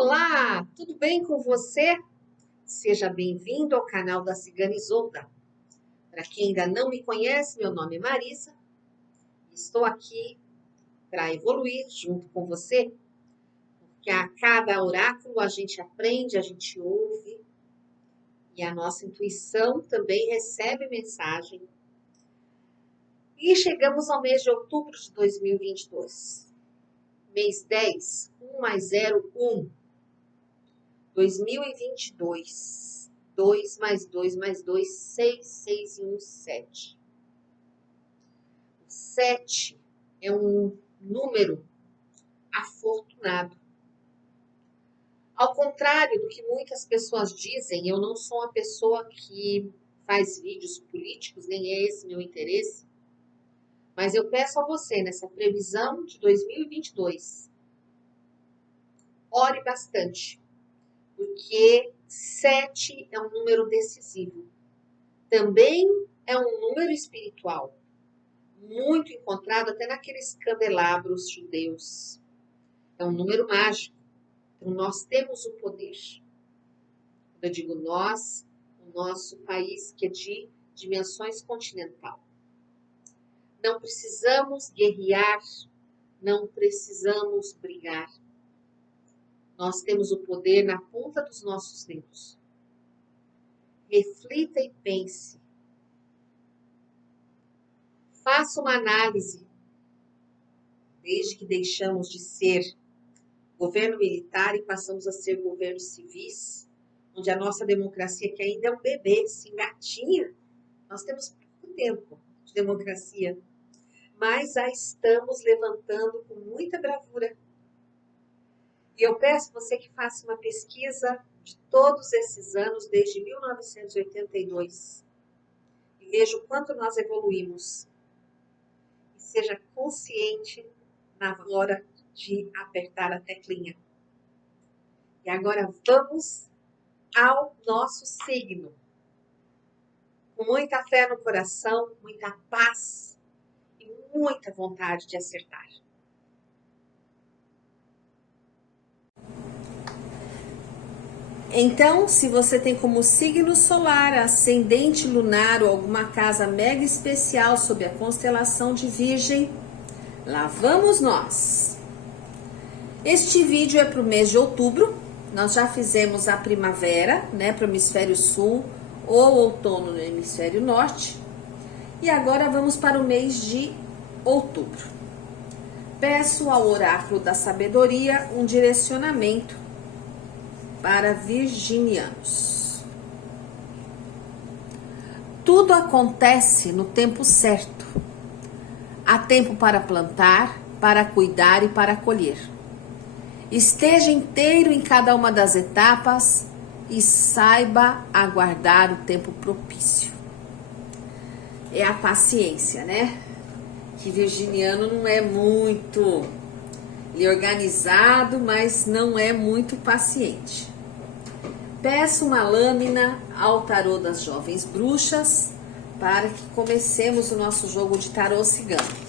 Olá, tudo bem com você? Seja bem-vindo ao canal da Cigana Isolda. Para quem ainda não me conhece, meu nome é Marisa. Estou aqui para evoluir junto com você, porque a cada oráculo a gente aprende, a gente ouve e a nossa intuição também recebe mensagem. E chegamos ao mês de outubro de 2022. Mês 10, 1 mais 0, 1. 2022, 2 mais 2 mais 2, 6, 6 e 1, 7. O 7 é um número afortunado. Ao contrário do que muitas pessoas dizem, eu não sou uma pessoa que faz vídeos políticos, nem é esse meu interesse, mas eu peço a você, nessa previsão de 2022, ore bastante. Porque 7 é um número decisivo. Também é um número espiritual, muito encontrado até naqueles candelabros judeus. É um número mágico. Então, nós temos o poder. Quando eu digo nós, o nosso país, que é de dimensões continental. Não precisamos guerrear, não precisamos brigar. Nós temos o poder na ponta dos nossos dedos. Reflita e pense. Faça uma análise. Desde que deixamos de ser governo militar e passamos a ser governos civis, onde a nossa democracia, que ainda é um bebê, se engatinha, nós temos pouco tempo de democracia, mas a estamos levantando com muita bravura. E eu peço a você que faça uma pesquisa de todos esses anos, desde 1982, e veja o quanto nós evoluímos. E seja consciente na hora de apertar a teclinha. E agora vamos ao nosso signo. Com muita fé no coração, muita paz e muita vontade de acertar. Então, se você tem como signo solar, ascendente lunar ou alguma casa mega especial sob a constelação de Virgem, lá vamos nós. Este vídeo é para o mês de outubro. Nós já fizemos a primavera, né, para o hemisfério sul, ou outono no hemisfério norte. E agora vamos para o mês de outubro. Peço ao oráculo da sabedoria um direcionamento para virginianos. Tudo acontece no tempo certo. Há tempo para plantar, para cuidar e para colher. Esteja inteiro em cada uma das etapas e saiba aguardar o tempo propício. É a paciência, né? Que virginiano não é muito organizado, mas não é muito paciente. Peço uma lâmina ao tarô das jovens bruxas para que comecemos o nosso jogo de tarô cigano.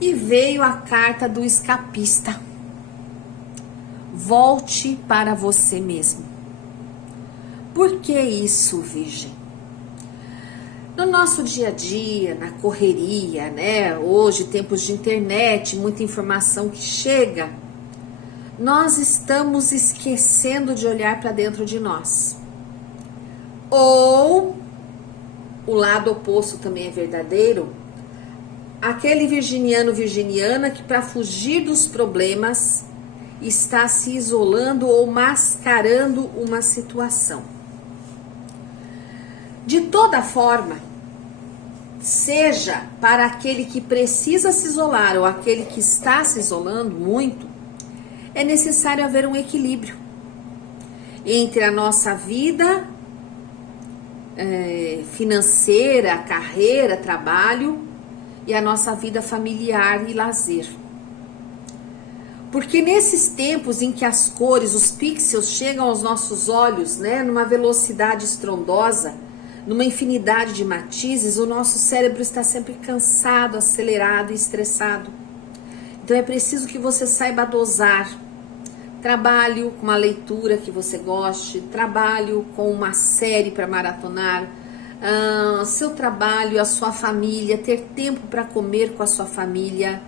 E veio a carta do escapista. Volte para você mesmo. Por que isso, Virgem? No nosso dia a dia, na correria, né? Hoje, tempos de internet, muita informação que chega, nós estamos esquecendo de olhar para dentro de nós. Ou, o lado oposto também é verdadeiro, aquele virginiano, virginiana que para fugir dos problemas está se isolando ou mascarando uma situação. De toda forma, seja para aquele que precisa se isolar ou aquele que está se isolando muito, é necessário haver um equilíbrio entre a nossa vida financeira, carreira, trabalho e a nossa vida familiar e lazer. Porque nesses tempos em que as cores, os pixels chegam aos nossos olhos, né, numa velocidade estrondosa, numa infinidade de matizes, o nosso cérebro está sempre cansado, acelerado e estressado. Então é preciso que você saiba dosar. Trabalho com uma leitura que você goste, trabalho com uma série para maratonar, seu trabalho, a sua família, ter tempo para comer com a sua família,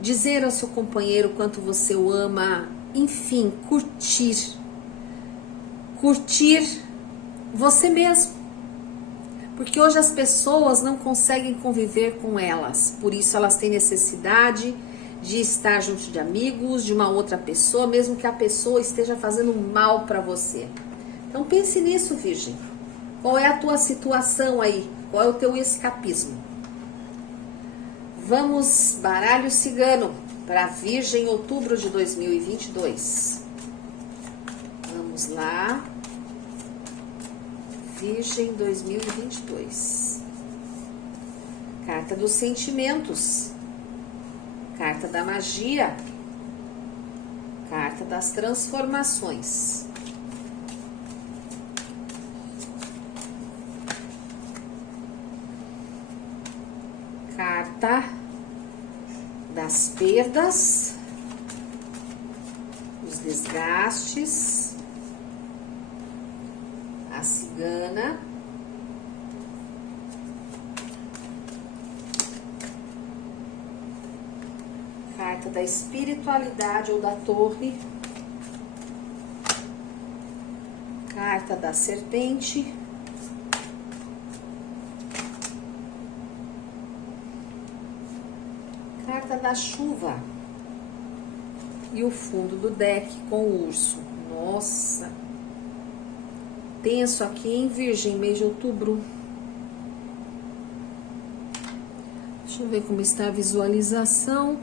dizer ao seu companheiro quanto você o ama, enfim, curtir você mesmo. Porque hoje as pessoas não conseguem conviver com elas, por isso elas têm necessidade de estar junto de amigos, de uma outra pessoa, mesmo que a pessoa esteja fazendo mal para você. Então pense nisso, Virgem. Qual é a tua situação aí? Qual é o teu escapismo? Vamos, baralho cigano, para Virgem, outubro de 2022. Vamos lá. Virgem 2022. Carta dos sentimentos. Carta da magia. Carta das transformações. Carta das perdas, os desgastes, a cigana, carta da espiritualidade ou da torre, carta da serpente, carta da chuva e o fundo do deck com o urso. Nossa, tenso aqui em Virgem, mês de outubro. Deixa eu ver como está a visualização.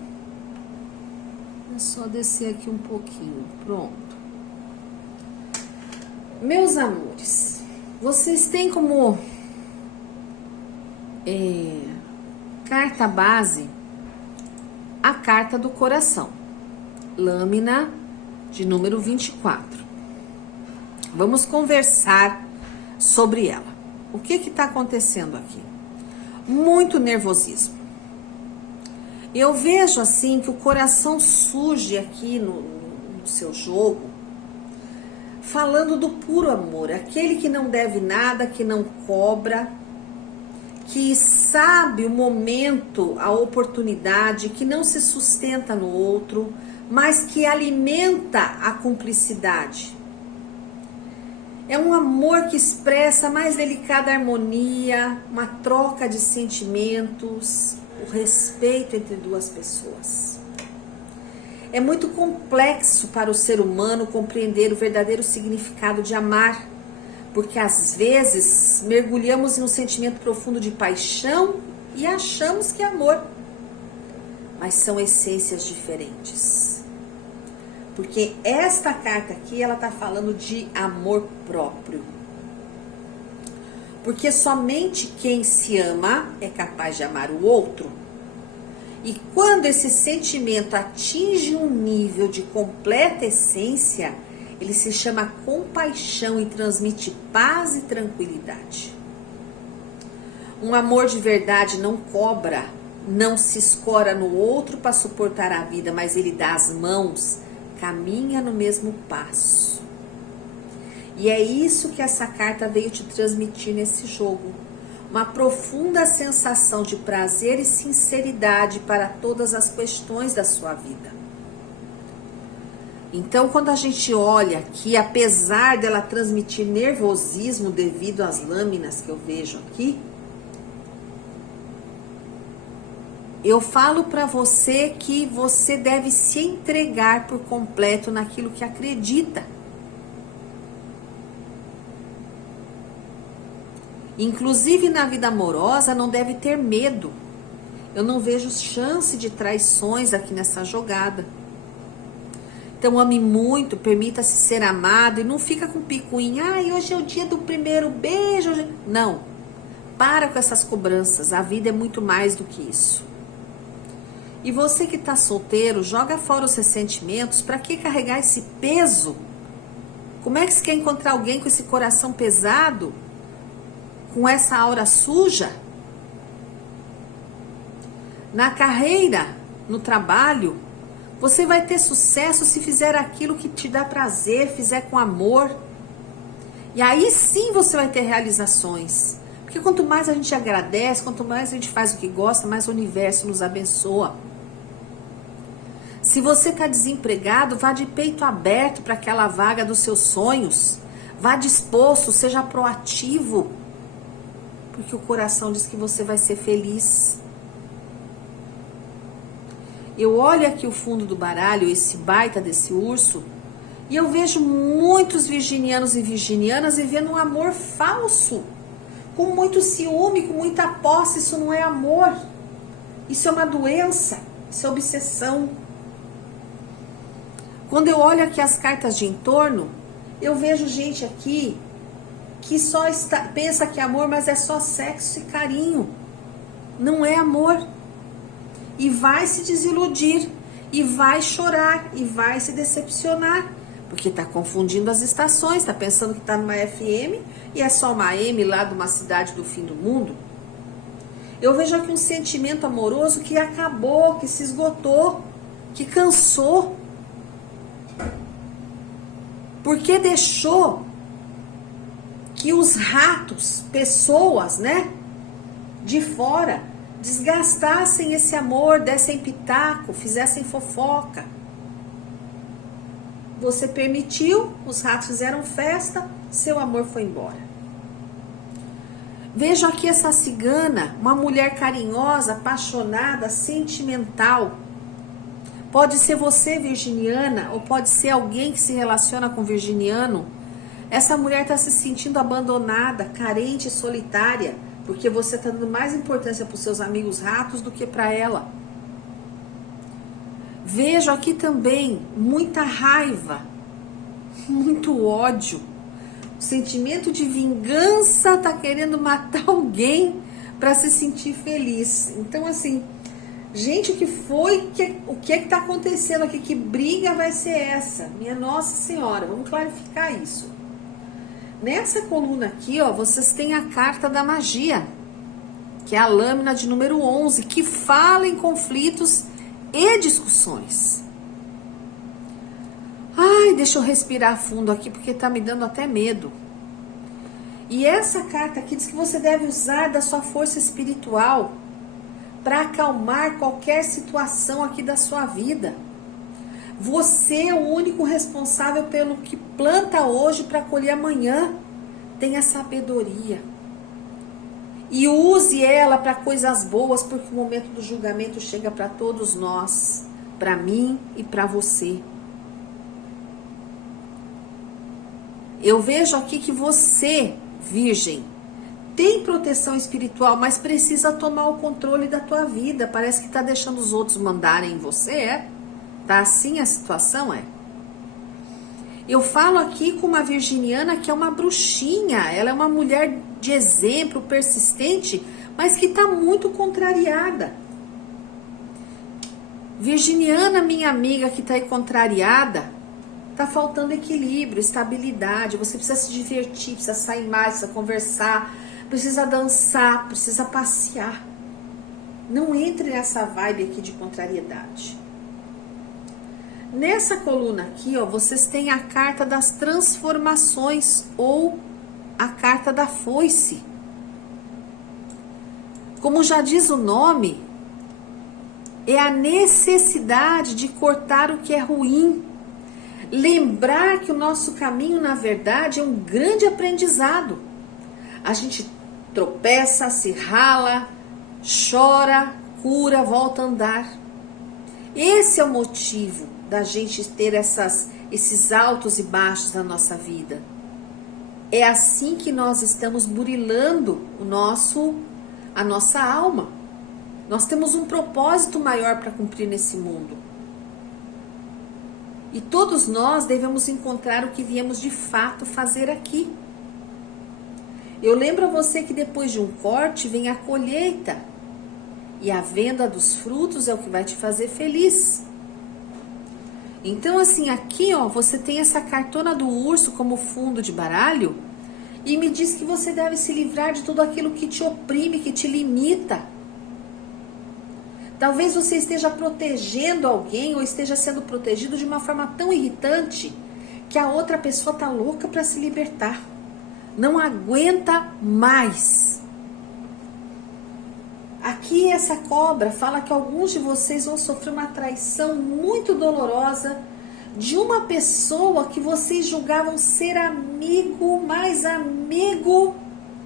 É só descer aqui um pouquinho. Pronto. Meus amores, vocês têm como carta base a carta do coração, lâmina de número 24. Vamos conversar sobre ela. O que está acontecendo aqui? Muito nervosismo. Eu vejo assim que o coração surge aqui no seu jogo, falando do puro amor, aquele que não deve nada, que não cobra, que sabe o momento, a oportunidade, que não se sustenta no outro, mas que alimenta a cumplicidade. É um amor que expressa a mais delicada harmonia, uma troca de sentimentos, o respeito entre duas pessoas. É muito complexo para o ser humano compreender o verdadeiro significado de amar, porque às vezes mergulhamos em um sentimento profundo de paixão e achamos que é amor, mas são essências diferentes. Porque esta carta aqui, ela está falando de amor próprio. Porque somente quem se ama é capaz de amar o outro. E quando esse sentimento atinge um nível de completa essência, ele se chama compaixão e transmite paz e tranquilidade. Um amor de verdade não cobra, não se escora no outro para suportar a vida, mas ele dá as mãos, caminha no mesmo passo. E é isso que essa carta veio te transmitir nesse jogo. Uma profunda sensação de prazer e sinceridade para todas as questões da sua vida. Então, quando a gente olha aqui, apesar dela transmitir nervosismo devido às lâminas que eu vejo aqui, eu falo para você que você deve se entregar por completo naquilo que acredita. Inclusive na vida amorosa não deve ter medo. Eu não vejo chance de traições aqui nessa jogada. Então ame muito, permita-se ser amado e não fica com picuinha. Ai, hoje é o dia do primeiro beijo. Não, para com essas cobranças, a vida é muito mais do que isso. E você que está solteiro, joga fora os ressentimentos, para que carregar esse peso? Como é que você quer encontrar alguém com esse coração pesado? Com essa aura suja? Na carreira, no trabalho, você vai ter sucesso se fizer aquilo que te dá prazer, fizer com amor. E aí sim você vai ter realizações. Porque quanto mais a gente agradece, quanto mais a gente faz o que gosta, mais o universo nos abençoa. Se você está desempregado, vá de peito aberto para aquela vaga dos seus sonhos. Vá disposto, seja proativo. Porque o coração diz que você vai ser feliz. Eu olho aqui o fundo do baralho, esse baita desse urso, e eu vejo muitos virginianos e virginianas vivendo um amor falso, com muito ciúme, com muita posse. Isso não é amor, isso é uma doença, isso é obsessão. Quando eu olho aqui as cartas de entorno, eu vejo gente aqui que só pensa que é amor, mas é só sexo e carinho, não é amor. E vai se desiludir, e vai chorar, e vai se decepcionar, porque está confundindo as estações, está pensando que está numa FM e é só uma AM lá de uma cidade do fim do mundo. Eu vejo aqui um sentimento amoroso que acabou, que se esgotou, que cansou, porque deixou que os ratos, pessoas, né, de fora, desgastassem esse amor, dessem pitaco, fizessem fofoca. Você permitiu, os ratos fizeram festa, seu amor foi embora. Vejo aqui essa cigana, uma mulher carinhosa, apaixonada, sentimental. Pode ser você, virginiana, ou pode ser alguém que se relaciona com virginiano. Essa mulher está se sentindo abandonada, carente e solitária, porque você está dando mais importância para os seus amigos ratos do que para ela. Vejo aqui também muita raiva, muito ódio. O sentimento de vingança está querendo matar alguém para se sentir feliz. Então, assim, gente, o que está acontecendo aqui? Que briga vai ser essa? Minha Nossa Senhora, vamos clarificar isso. Nessa coluna aqui, ó, vocês têm a carta da magia, que é a lâmina de número 11, que fala em conflitos e discussões. Ai, deixa eu respirar fundo aqui, porque tá me dando até medo. E essa carta aqui diz que você deve usar da sua força espiritual para acalmar qualquer situação aqui da sua vida. Você é o único responsável pelo que planta hoje para colher amanhã. Tenha sabedoria. E use ela para coisas boas, porque o momento do julgamento chega para todos nós. Para mim e para você. Eu vejo aqui que você, virgem, tem proteção espiritual, mas precisa tomar o controle da tua vida. Parece que está deixando os outros mandarem em você, é? Tá assim a situação, é? Eu falo aqui com uma virginiana que é uma bruxinha. Ela é uma mulher de exemplo, persistente, mas que tá muito contrariada. Virginiana, minha amiga que tá aí contrariada, tá faltando equilíbrio, estabilidade. Você precisa se divertir, precisa sair mais, precisa conversar, precisa dançar, precisa passear. Não entre nessa vibe aqui de contrariedade. Nessa coluna aqui, ó, vocês têm a carta das transformações ou a carta da foice. Como já diz o nome, é a necessidade de cortar o que é ruim. Lembrar que o nosso caminho, na verdade, é um grande aprendizado. A gente tropeça, se rala, chora, cura, volta a andar. Esse é o motivo da gente ter esses altos e baixos na nossa vida. É assim que nós estamos burilando a nossa alma. Nós temos um propósito maior para cumprir nesse mundo. E todos nós devemos encontrar o que viemos de fato fazer aqui. Eu lembro a você que depois de um corte vem a colheita. E a venda dos frutos é o que vai te fazer feliz. Então assim, aqui ó, você tem essa cartona do urso como fundo de baralho. E me diz que você deve se livrar de tudo aquilo que te oprime, que te limita. Talvez você esteja protegendo alguém ou esteja sendo protegido de uma forma tão irritante que a outra pessoa está louca para se libertar. Não aguenta mais. Aqui essa cobra fala que alguns de vocês vão sofrer uma traição muito dolorosa de uma pessoa que vocês julgavam ser amigo, mais amigo.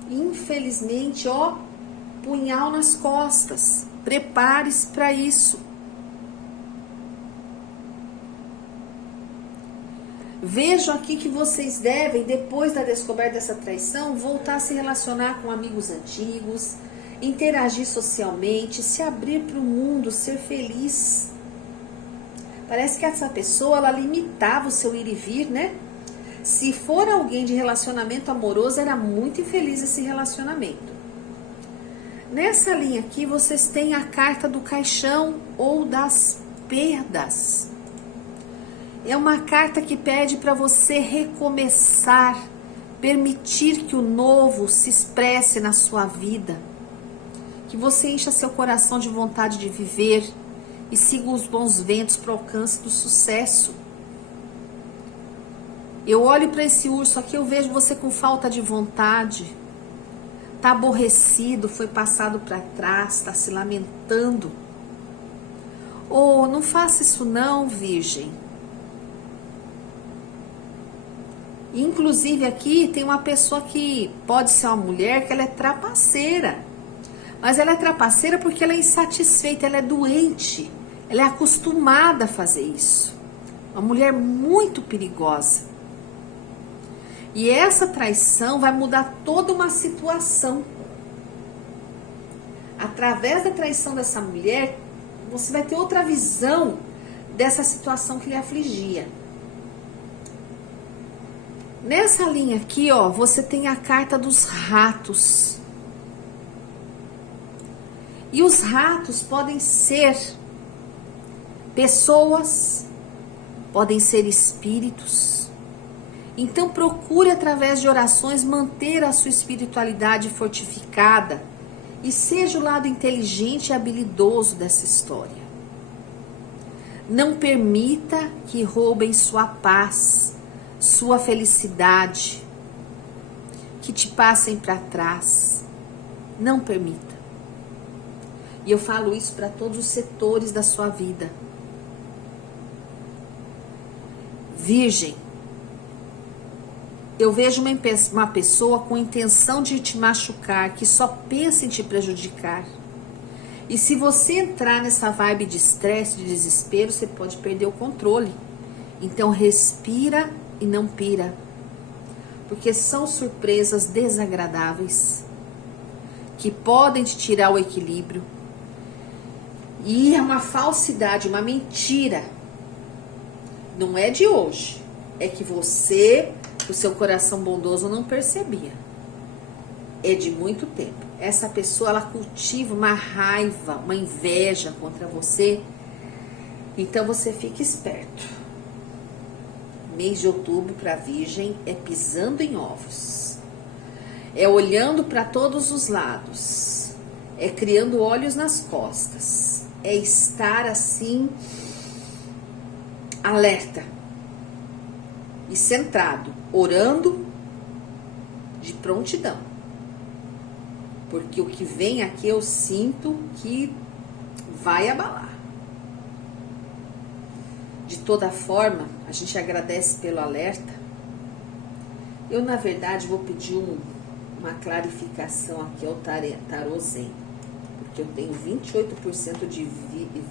Infelizmente, ó, punhal nas costas. Prepare-se para isso. Vejo aqui que vocês devem, depois da descoberta dessa traição, voltar a se relacionar com amigos antigos, interagir socialmente, se abrir para o mundo, ser feliz. Parece que essa pessoa, ela limitava o seu ir e vir, né? Se for alguém de relacionamento amoroso, era muito infeliz esse relacionamento. Nessa linha aqui, vocês têm a carta do caixão ou das perdas. É uma carta que pede para você recomeçar, permitir que o novo se expresse na sua vida, que você encha seu coração de vontade de viver e siga os bons ventos para o alcance do sucesso. Eu olho para esse urso aqui, eu vejo você com falta de vontade, tá aborrecido, foi passado para trás, tá se lamentando. Oh, não faça isso não, Virgem. Inclusive aqui tem uma pessoa que pode ser uma mulher que ela é trapaceira. Mas ela é trapaceira porque ela é insatisfeita, ela é doente. Ela é acostumada a fazer isso. Uma mulher muito perigosa. E essa traição vai mudar toda uma situação. Através da traição dessa mulher, você vai ter outra visão dessa situação que lhe afligia. Nessa linha aqui, ó, você tem a carta dos ratos. E os ratos podem ser pessoas, podem ser espíritos. Então procure através de orações manter a sua espiritualidade fortificada e seja o lado inteligente e habilidoso dessa história. Não permita que roubem sua paz, sua felicidade, que te passem para trás. Não permita. E eu falo isso para todos os setores da sua vida. Virgem, eu vejo uma pessoa com intenção de te machucar, que só pensa em te prejudicar. E se você entrar nessa vibe de estresse, de desespero, você pode perder o controle. Então respira e não pira. Porque são surpresas desagradáveis que podem te tirar o equilíbrio. E é uma falsidade, uma mentira. Não é de hoje. É que você, o seu coração bondoso, não percebia. É de muito tempo. Essa pessoa, ela cultiva uma raiva, uma inveja contra você. Então você fica esperto. Mês de outubro para a Virgem é pisando em ovos. É olhando para todos os lados. É criando olhos nas costas. É estar assim, alerta e centrado, orando de prontidão. Porque o que vem aqui eu sinto que vai abalar. De toda forma, a gente agradece pelo alerta. Eu, na verdade, vou pedir uma clarificação aqui ao tarô Zen. porque eu tenho 28% de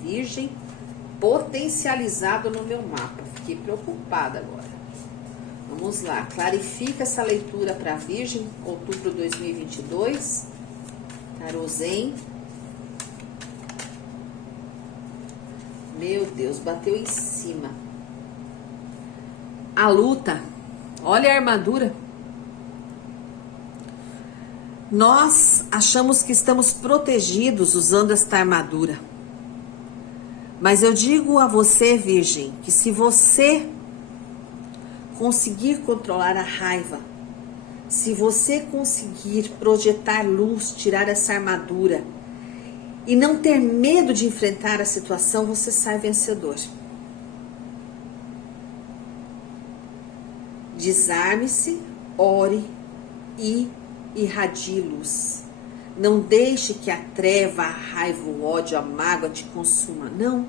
virgem potencializado no meu mapa. Fiquei preocupada agora. Vamos lá, clarifica essa leitura para Virgem, outubro de 2022. Tarô Zen. Meu Deus, bateu em cima. A luta. Olha a armadura. Nós achamos que estamos protegidos usando esta armadura. Mas eu digo a você, Virgem, que se você conseguir controlar a raiva, se você conseguir projetar luz, tirar essa armadura e não ter medo de enfrentar a situação, você sai vencedor. Desarme-se, ore e irradie luz. Não deixe que a treva, a raiva, o ódio, a mágoa te consuma. Não.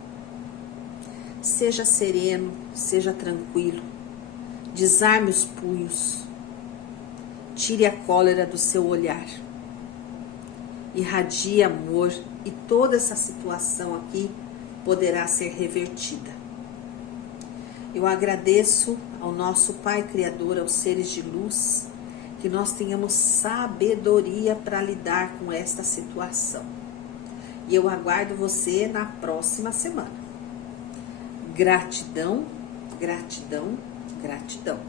Seja sereno, seja tranquilo. Desarme os punhos. Tire a cólera do seu olhar. Irradie amor e toda essa situação aqui poderá ser revertida. Eu agradeço ao nosso Pai Criador, aos seres de luz, que nós tenhamos sabedoria para lidar com esta situação. E eu aguardo você na próxima semana. Gratidão, gratidão, gratidão.